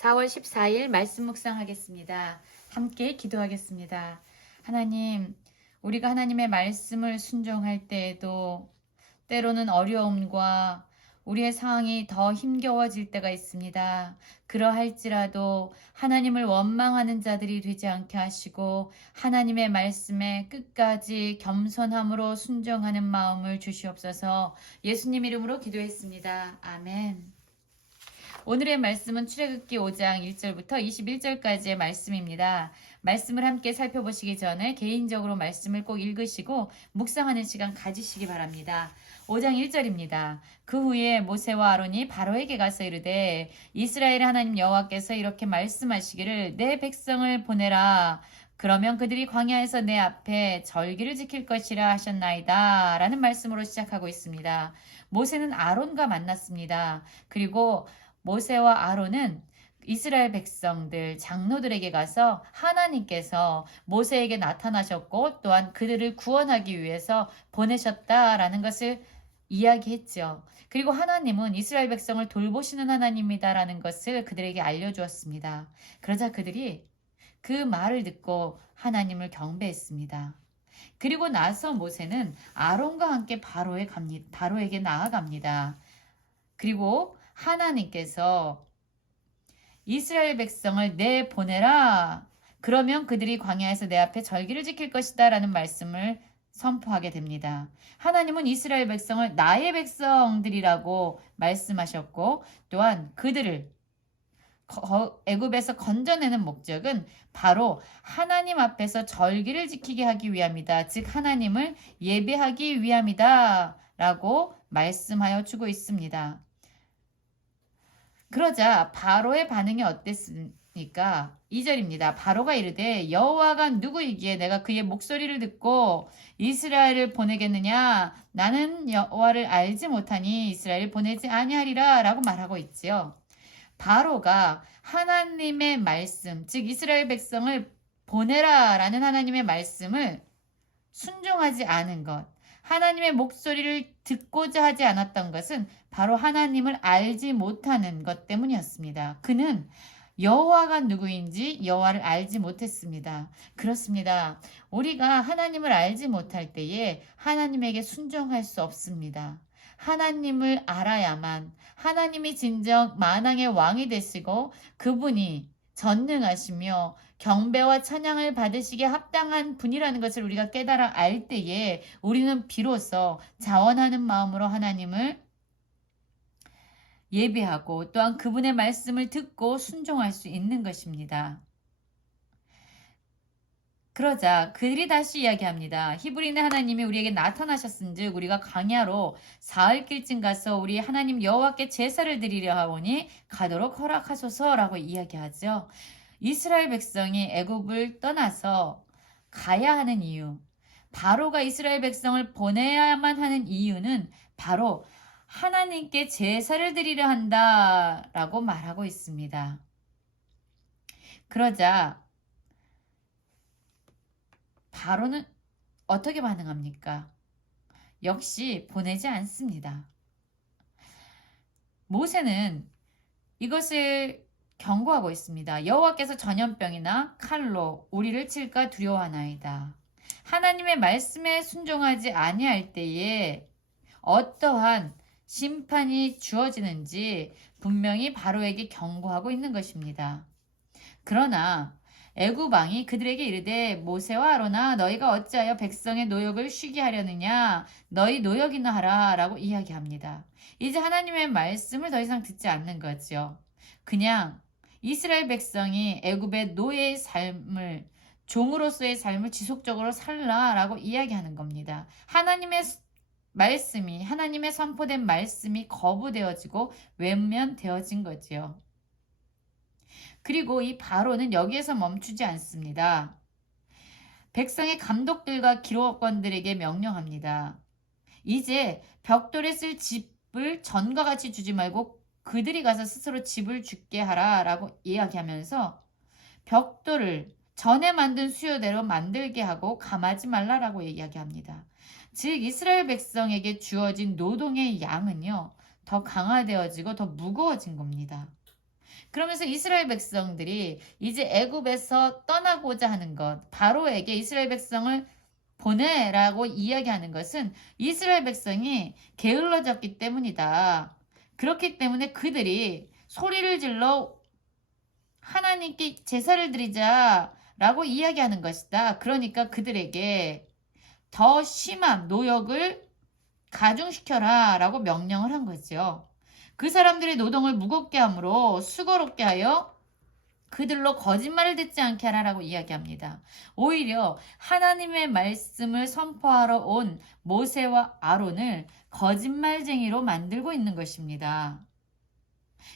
4월 14일 말씀 묵상하겠습니다. 함께 기도하겠습니다. 하나님, 우리가 하나님의 말씀을 순종할 때에도 때로는 어려움과 우리의 상황이 더 힘겨워질 때가 있습니다. 그러할지라도 하나님을 원망하는 자들이 되지 않게 하시고 하나님의 말씀에 끝까지 겸손함으로 순종하는 마음을 주시옵소서. 예수님 이름으로 기도했습니다. 아멘. 오늘의 말씀은 출애굽기 5장 1절부터 21절까지의 말씀입니다. 말씀을 함께 살펴보시기 전에 개인적으로 말씀을 꼭 읽으시고 묵상하는 시간 가지시기 바랍니다. 5장 1절입니다. 그 후에 모세와 아론이 바로에게 가서 이르되 이스라엘 하나님 여호와께서 이렇게 말씀하시기를 내 백성을 보내라. 그러면 그들이 광야에서 내 앞에 절기를 지킬 것이라 하셨나이다. 라는 말씀으로 시작하고 있습니다. 모세는 아론과 만났습니다. 그리고 모세와 아론은 이스라엘 백성들, 장로들에게 가서 하나님께서 모세에게 나타나셨고 또한 그들을 구원하기 위해서 보내셨다라는 것을 이야기했죠. 그리고 하나님은 이스라엘 백성을 돌보시는 하나님이다라는 것을 그들에게 알려주었습니다. 그러자 그들이 그 말을 듣고 하나님을 경배했습니다. 그리고 나서 모세는 아론과 함께 바로에게 나아갑니다. 그리고 하나님께서 이스라엘 백성을 내보내라. 그러면 그들이 광야에서 내 앞에 절기를 지킬 것이다 라는 말씀을 선포하게 됩니다. 하나님은 이스라엘 백성을 나의 백성들이라고 말씀하셨고 또한 그들을 애굽에서 건져내는 목적은 바로 하나님 앞에서 절기를 지키게 하기 위함이다. 즉 하나님을 예배하기 위함이다 라고 말씀하여 주고 있습니다. 그러자 바로의 반응이 어땠습니까? 2절입니다. 바로가 이르되 여호와가 누구이기에 내가 그의 목소리를 듣고 이스라엘을 보내겠느냐? 나는 여호와를 알지 못하니 이스라엘을 보내지 아니하리라 라고 말하고 있지요. 바로가 하나님의 말씀, 즉 이스라엘 백성을 보내라 라는 하나님의 말씀을 순종하지 않은 것, 하나님의 목소리를 듣고자 하지 않았던 것은 바로 하나님을 알지 못하는 것 때문이었습니다. 그는 여호와가 누구인지 여호와를 알지 못했습니다. 그렇습니다. 우리가 하나님을 알지 못할 때에 하나님에게 순종할 수 없습니다. 하나님을 알아야만 하나님이 진정 만왕의 왕이 되시고 그분이 전능하시며 경배와 찬양을 받으시기에 합당한 분이라는 것을 우리가 깨달아 알 때에 우리는 비로소 자원하는 마음으로 하나님을 예배하고 또한 그분의 말씀을 듣고 순종할 수 있는 것입니다. 그러자 그들이 다시 이야기합니다. 히브리는 하나님이 우리에게 나타나셨은즉 우리가 광야로 사흘길쯤 가서 우리 하나님 여호와께 제사를 드리려 하오니 가도록 허락하소서라고 이야기하죠. 이스라엘 백성이 애굽을 떠나서 가야 하는 이유, 바로가 이스라엘 백성을 보내야만 하는 이유는 바로 하나님께 제사를 드리려 한다라고 말하고 있습니다. 그러자 바로는 어떻게 반응합니까? 역시 보내지 않습니다. 모세는 이것을 경고하고 있습니다. 여호와께서 전염병이나 칼로 우리를 칠까 두려워하나이다. 하나님의 말씀에 순종하지 아니할 때에 어떠한 심판이 주어지는지 분명히 바로에게 경고하고 있는 것입니다. 그러나 애굽 왕이 그들에게 이르되 모세와 아론아 너희가 어찌하여 백성의 노역을 쉬게 하려느냐 너희 노역이나 하라 라고 이야기합니다. 이제 하나님의 말씀을 더 이상 듣지 않는 거죠. 그냥 이스라엘 백성이 애굽의 노예의 삶을 종으로서의 삶을 지속적으로 살라라고 이야기하는 겁니다. 하나님의 말씀이 하나님의 선포된 말씀이 거부되어지고 외면되어진 거지요. 그리고 이 바로는 여기에서 멈추지 않습니다. 백성의 감독들과 기록관들에게 명령합니다. 이제 벽돌에 쓸 집을 전과 같이 주지 말고 그들이 가서 스스로 집을 짓게 하라 라고 이야기하면서 벽돌을 전에 만든 수요대로 만들게 하고 감하지 말라라고 이야기합니다. 즉 이스라엘 백성에게 주어진 노동의 양은요 더 강화되어지고 더 무거워진 겁니다. 그러면서 이스라엘 백성들이 이제 애굽에서 떠나고자 하는 것, 바로에게 이스라엘 백성을 보내라고 이야기하는 것은 이스라엘 백성이 게을러졌기 때문이다. 그렇기 때문에 그들이 소리를 질러 하나님께 제사를 드리자라고 이야기하는 것이다. 그러니까 그들에게 더 심한 노역을 가중시켜라 라고 명령을 한 거죠. 그 사람들의 노동을 무겁게 함으로 수고롭게 하여 그들로 거짓말을 듣지 않게 하라라고 이야기합니다. 오히려 하나님의 말씀을 선포하러 온 모세와 아론을 거짓말쟁이로 만들고 있는 것입니다.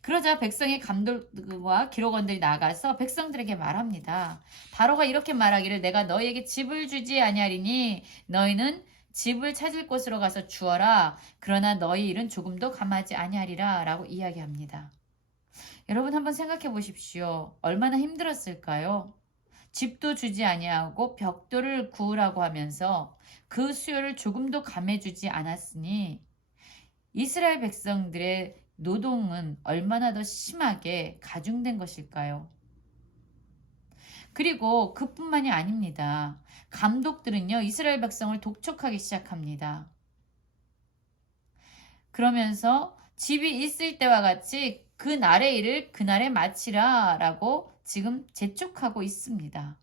그러자 백성의 감독과 기록원들이 나가서 백성들에게 말합니다. 바로가 이렇게 말하기를 내가 너희에게 집을 주지 아니하리니 너희는 집을 찾을 곳으로 가서 주어라. 그러나 너희 일은 조금도 감하지 아니하리라 라고 이야기합니다. 여러분 한번 생각해 보십시오. 얼마나 힘들었을까요? 집도 주지 아니하고 벽돌을 구우라고 하면서 그 수요를 조금도 감해주지 않았으니 이스라엘 백성들의 노동은 얼마나 더 심하게 가중된 것일까요? 그리고 그뿐만이 아닙니다. 감독들은요, 이스라엘 백성을 독촉하기 시작합니다. 그러면서 집이 있을 때와 같이 그 날의 일을 그날에 마치라 라고 지금 재촉하고 있습니다.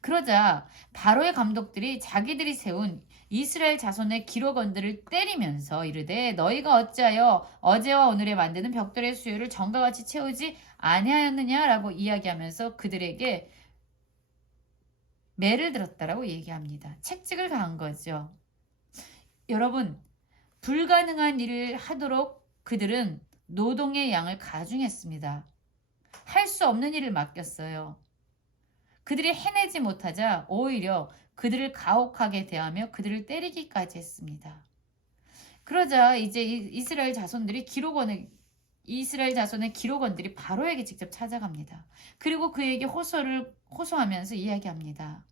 그러자 바로의 감독들이 자기들이 세운 이스라엘 자손의 기록원들을 때리면서 이르되 너희가 어찌하여 어제와 오늘에 만드는 벽돌의 수요를 전과 같이 채우지 아니하였느냐라고 이야기하면서 그들에게 매를 들었다라고 얘기합니다. 책찍을 가한 거죠. 여러분, 불가능한 일을 하도록 그들은 노동의 양을 가중했습니다. 할 수 없는 일을 맡겼어요. 그들이 해내지 못하자 오히려 그들을 가혹하게 대하며 그들을 때리기까지 했습니다. 그러자 이제 이스라엘 자손의 기록원들이 바로에게 직접 찾아갑니다. 그리고 그에게 호소하면서 이야기합니다.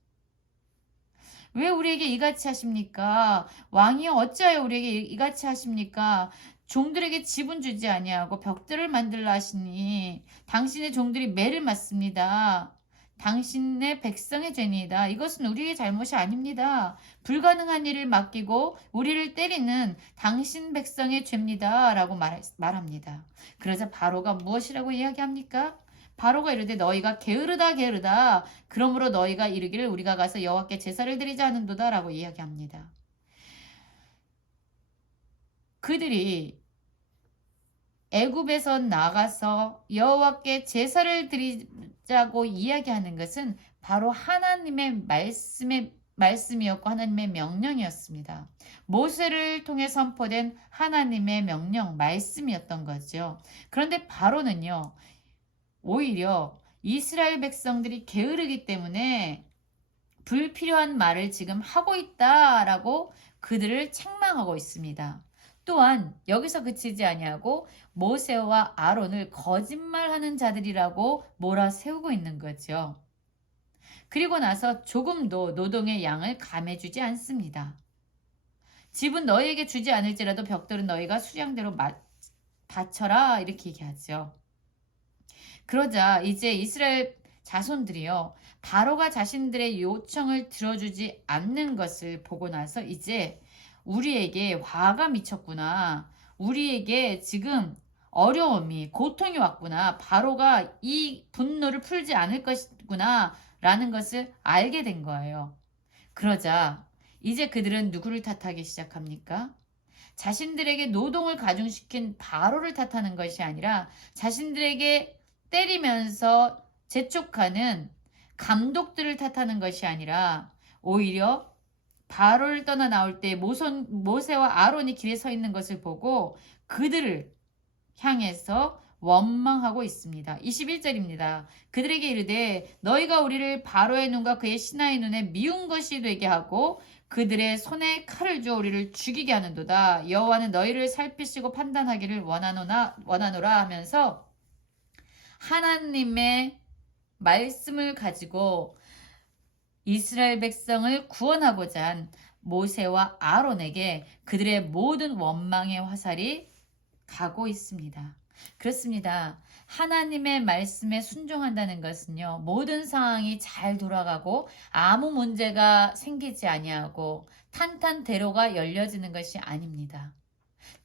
왜 우리에게 이같이 하십니까? 왕이여 어찌하여 우리에게 이같이 하십니까? 종들에게 집은 주지 아니하고 벽들을 만들라 하시니 당신의 종들이 매를 맞습니다. 당신의 백성의 죄니이다. 이것은 우리의 잘못이 아닙니다. 불가능한 일을 맡기고 우리를 때리는 당신 백성의 죄입니다. 라고 말합니다. 그러자 바로가 무엇이라고 이야기합니까? 바로가 이르되 너희가 게으르다 게으르다. 그러므로 너희가 이르기를 우리가 가서 여호와께 제사를 드리자 하는도다 라고 이야기합니다. 그들이 애굽에서 나가서 여호와께 제사를 드리자고 이야기하는 것은 바로 하나님의 말씀이었고 하나님의 명령이었습니다. 모세를 통해 선포된 하나님의 명령, 말씀이었던 거죠. 그런데 바로는요, 오히려 이스라엘 백성들이 게으르기 때문에 불필요한 말을 지금 하고 있다라고 그들을 책망하고 있습니다. 또한 여기서 그치지 아니하고 모세와 아론을 거짓말하는 자들이라고 몰아세우고 있는 거죠. 그리고 나서 조금도 노동의 양을 감해주지 않습니다. 집은 너희에게 주지 않을지라도 벽돌은 너희가 수량대로 바쳐라 이렇게 얘기하죠. 그러자 이제 이스라엘 자손들이요, 바로가 자신들의 요청을 들어주지 않는 것을 보고 나서 이제 우리에게 화가 미쳤구나. 우리에게 지금 어려움이, 고통이 왔구나. 바로가 이 분노를 풀지 않을 것이구나. 라는 것을 알게 된 거예요. 그러자 이제 그들은 누구를 탓하기 시작합니까? 자신들에게 노동을 가중시킨 바로를 탓하는 것이 아니라 자신들에게 때리면서 재촉하는 감독들을 탓하는 것이 아니라 오히려 바로를 떠나 나올 때 모세와 아론이 길에 서 있는 것을 보고 그들을 향해서 원망하고 있습니다. 21절입니다. 그들에게 이르되 너희가 우리를 바로의 눈과 그의 신하의 눈에 미운 것이 되게 하고 그들의 손에 칼을 주어 우리를 죽이게 하는도다. 여호와는 너희를 살피시고 판단하기를 원하노라 하면서 하나님의 말씀을 가지고 이스라엘 백성을 구원하고자 한 모세와 아론에게 그들의 모든 원망의 화살이 가고 있습니다. 그렇습니다. 하나님의 말씀에 순종한다는 것은요, 모든 상황이 잘 돌아가고 아무 문제가 생기지 아니하고 탄탄대로가 열려지는 것이 아닙니다.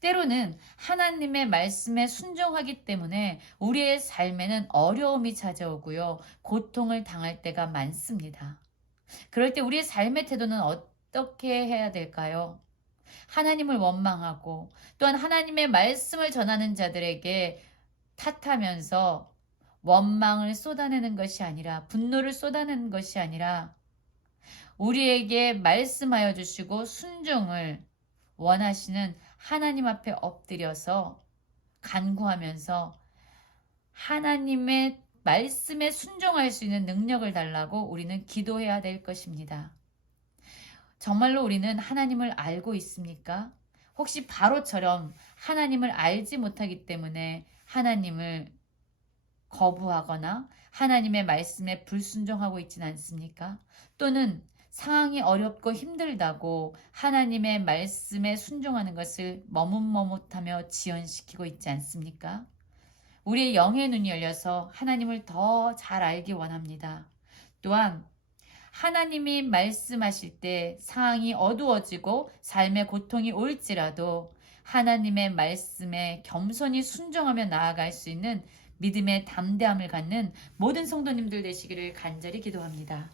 때로는 하나님의 말씀에 순종하기 때문에 우리의 삶에는 어려움이 찾아오고요, 고통을 당할 때가 많습니다. 그럴 때 우리의 삶의 태도는 어떻게 해야 될까요? 하나님을 원망하고 또한 하나님의 말씀을 전하는 자들에게 탓하면서 원망을 쏟아내는 것이 아니라 분노를 쏟아내는 것이 아니라 우리에게 말씀하여 주시고 순종을 원하시는 하나님 앞에 엎드려서 간구하면서 하나님의 말씀에 순종할 수 있는 능력을 달라고 우리는 기도해야 될 것입니다. 정말로 우리는 하나님을 알고 있습니까? 혹시 바로처럼 하나님을 알지 못하기 때문에 하나님을 거부하거나 하나님의 말씀에 불순종하고 있지는 않습니까? 또는 상황이 어렵고 힘들다고 하나님의 말씀에 순종하는 것을 머뭇머뭇하며 지연시키고 있지 않습니까? 우리의 영의 눈이 열려서 하나님을 더 잘 알기 원합니다. 또한 하나님이 말씀하실 때 상황이 어두워지고 삶의 고통이 올지라도 하나님의 말씀에 겸손히 순종하며 나아갈 수 있는 믿음의 담대함을 갖는 모든 성도님들 되시기를 간절히 기도합니다.